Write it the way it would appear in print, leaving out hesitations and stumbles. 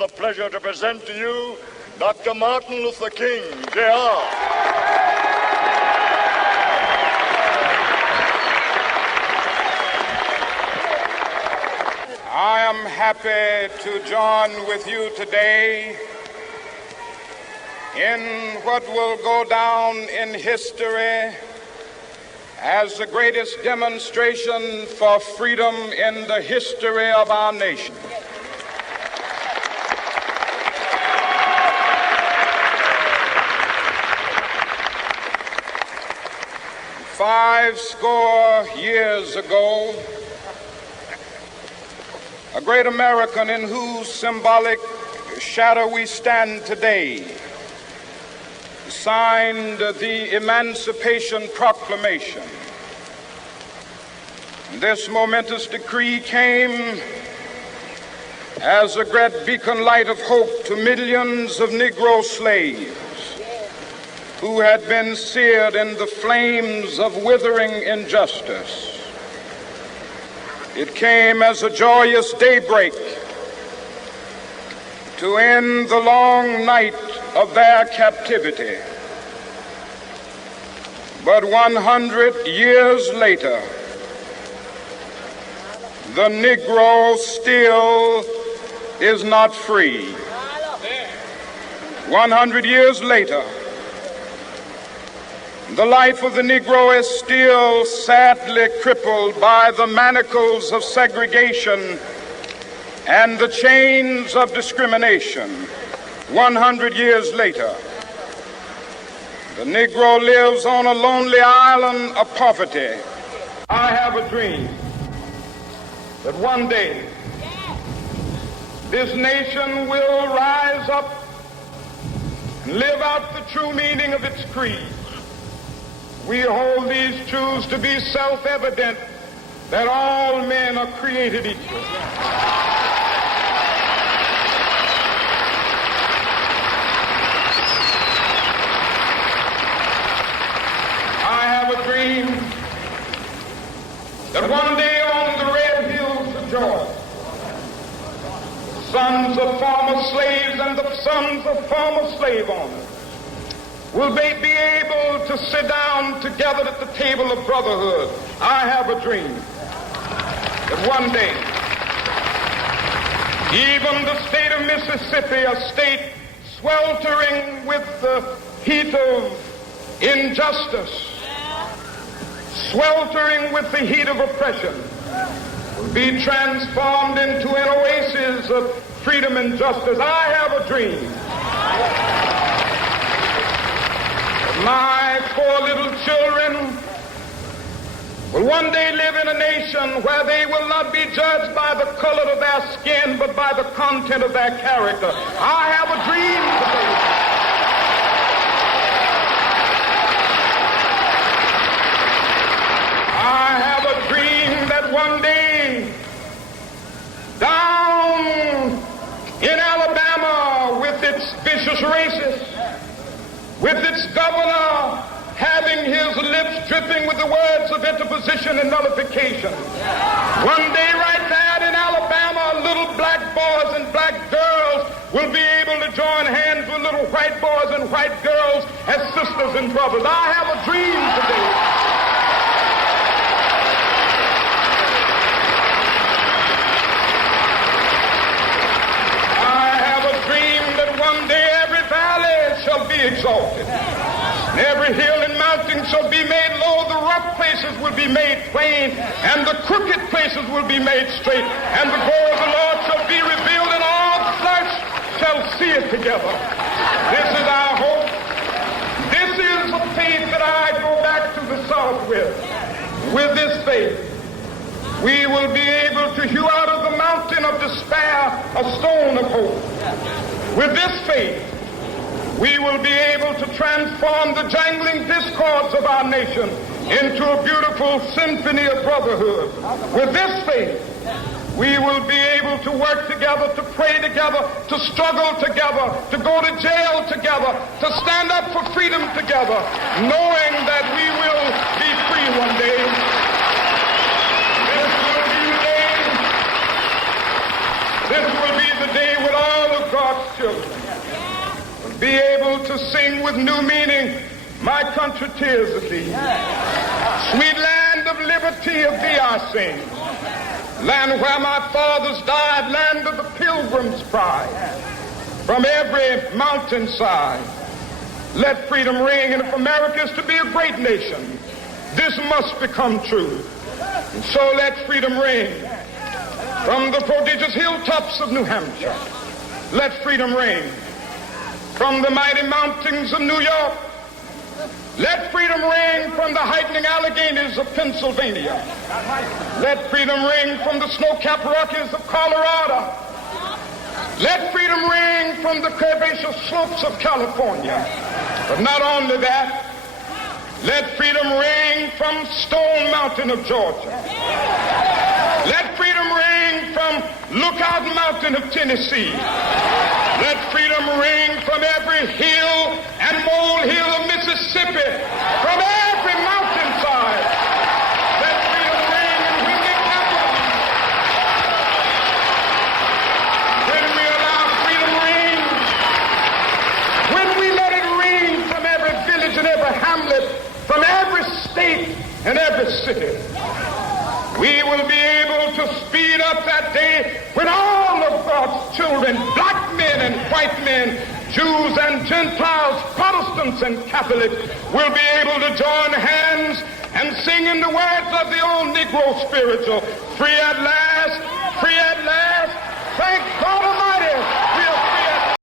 the pleasure to present to you Dr. Martin Luther King, Jr. I am happy to join with you today in what will go down in history as the greatest demonstration for freedom in the history of our nation. Five score years ago, a great American in whose symbolic shadow we stand today signed the Emancipation Proclamation. This momentous decree came as a great beacon light of hope to millions of Negro slaves who had been seared in the flames of withering injustice. It came as a joyous daybreak to end the long night of their captivity. But 100 years later, the Negro still is not free. 100 years later, the life of the Negro is still sadly crippled by the manacles of segregation and the chains of discrimination. 100 years later, the Negro lives on a lonely island of poverty. I have a dream that one day this nation will rise up and live out the true meaning of its creed. We hold these truths to be self-evident, that all men are created equal. I have a dream that one day on the red hills of Georgia, the sons of former slaves and the sons of former slave owners will they be able to sit down together at the table of brotherhood. I have a dream that one day, even the state of Mississippi, a state sweltering with the heat of injustice, sweltering with the heat of oppression, will be transformed into an oasis of freedom and justice. I have a dream. My four little children will one day live in a nation where they will not be judged by the color of their skin, but by the content of their character. I have a dream today. I have a dream that one day, down in Alabama with its vicious racists, with its governor having his lips dripping with the words of interposition and nullification. One day right there in Alabama, little black boys and black girls will be able to join hands with little white boys and white girls as sisters and brothers. I have a dream today. I have a dream that one day every valley shall be exalted, and every hill and mountain shall be made low. The rough places will be made plain, and the crooked places will be made straight, and the glory of the Lord shall be revealed, and all flesh shall see it together. This is our hope. This is the faith that I go back to the South with. With this faith, we will be able to hew out of the mountain of despair a stone of hope. With this faith, we will be able to transform the jangling discords of our nation into a beautiful symphony of brotherhood. With this faith, we will be able to work together, to pray together, to struggle together, to go to jail together, to stand up for freedom together, knowing that we will be free one day. This will be the day when all of God to sing with new meaning, my country, tears of thee. Sweet land of liberty, of thee I sing. Land where my fathers died, land of the pilgrim's pride. From every mountainside, let freedom ring. And if America is to be a great nation, this must become true. And so let freedom ring. From the prodigious hilltops of New Hampshire, let freedom ring. From the mighty mountains of New York, let freedom ring. From the heightening Alleghenies of Pennsylvania, let freedom ring. From the snow-capped Rockies of Colorado, let freedom ring. From the curvaceous slopes of California. But not only that, let freedom ring from Stone Mountain of Georgia. Let freedom ring from Lookout Mountain of Tennessee. Let freedom ring from every hill and molehill of Mississippi, from every mountainside. Let freedom ring, and when they happen, when we allow freedom ring, when we let it ring from every village and every hamlet, from every state and every city, we will be able to speed up that day when all of God's children, black men and white men, Jews and Gentiles, Protestants and Catholics, will be able to join hands and sing in the words of the old Negro spiritual, free at last, thank God